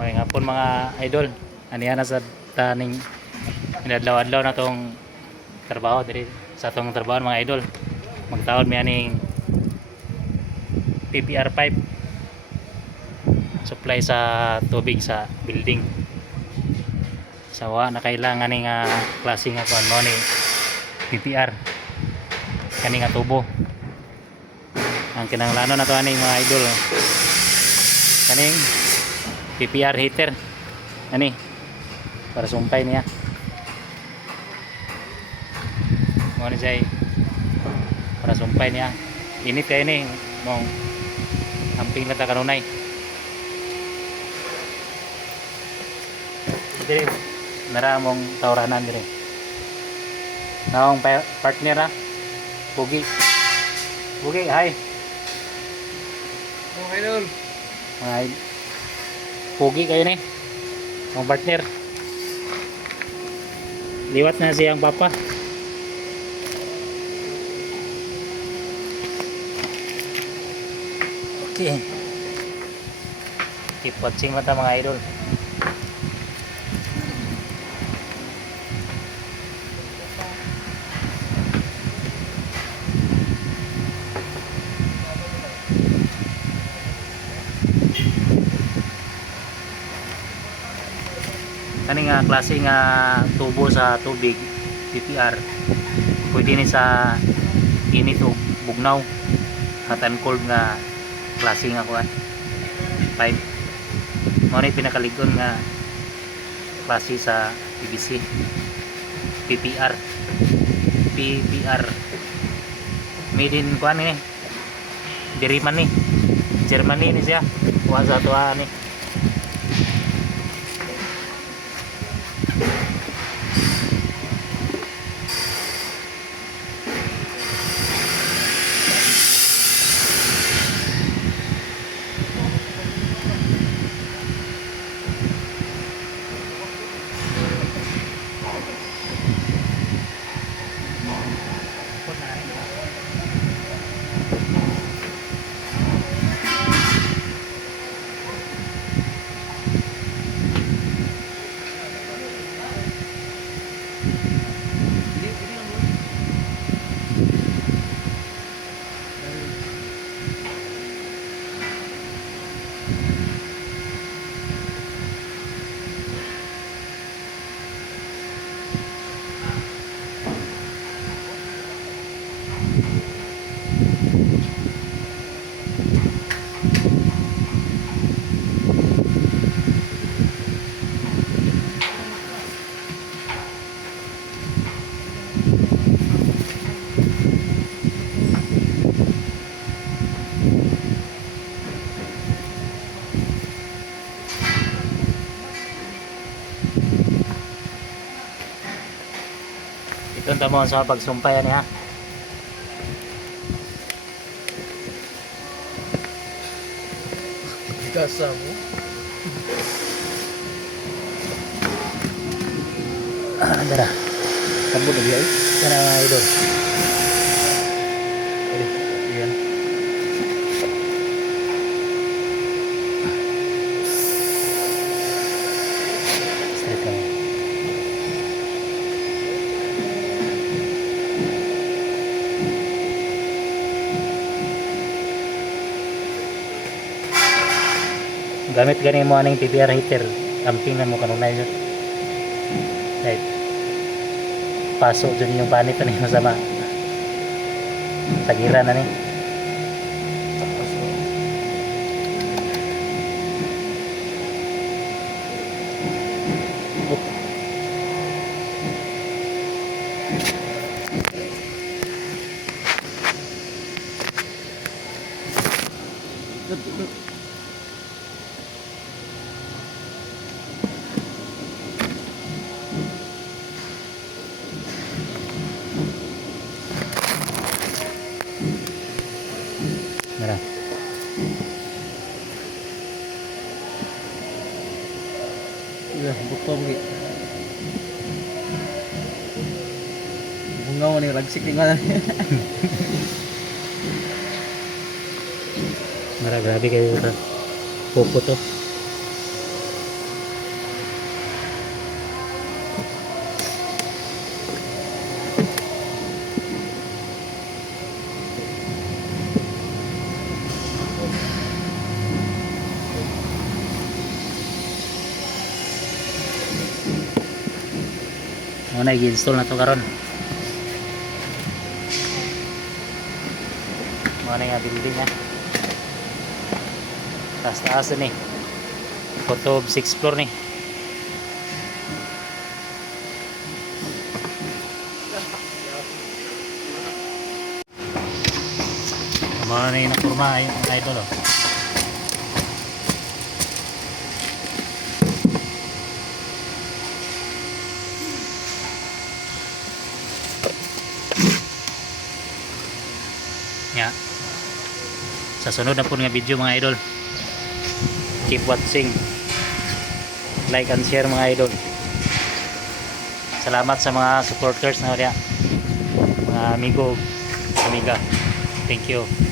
May hapon mga idol. Aniya na sa taning inadlaw-adlaw na tong trabaho diri sa tong trabaho mga idol. Magtaon mi aning PPR pipe supply sa tubig sa building. Sawa na kailangan ning klase nga kuan mo ni PPR. Kani nga tubo. Ang kinahanglanon nato aning mga idol. Kaning PPR heater. Ani para sumpay niya. Mo ni jay para sumpay niya. Init kay ni mong amping na ta kanunay. Dire nara mong tawranan dire. Naong partner ha. Pugi. Pugi, hi. Oh, idol. Ay. Pugi kayo ni. Ang partner. Liwat na siyang papa. Okay. Keep watching mata mga idol. Kani nga klase nga tubo sa tubig PPR pwede ni sa init o bugnaw hot and cold nga klase nga kuan pipe mo ni pinakaligon nga klase sa PVC PPR made in kuan ni Germany ni siya kuha sa tuwa ni. Ito tamo sa pagsumpay ani ha. Gasa mo. Dara. Kabut lagi ay. Kana idol. Ayan. Serta. Gamit gani mo aning PPR heater amping na mo kanunay jud right paso jud yung panit ani masama sagira na ni Mira. Iya, buto mo. Bunga mo ni lagsik ni mana. Mara grabe kayo sa pupo to. Muna i-install na to karon. Muna nga building ha. Taas-taas ni. Photo 6th floor ni. Muna na yung nakurma yung idol oh. Yeah. Sa sunod na po nga video mga idol, keep watching, like and share mga idol. Salamat sa mga supporters na ulit, mga amigo, amiga. Thank you.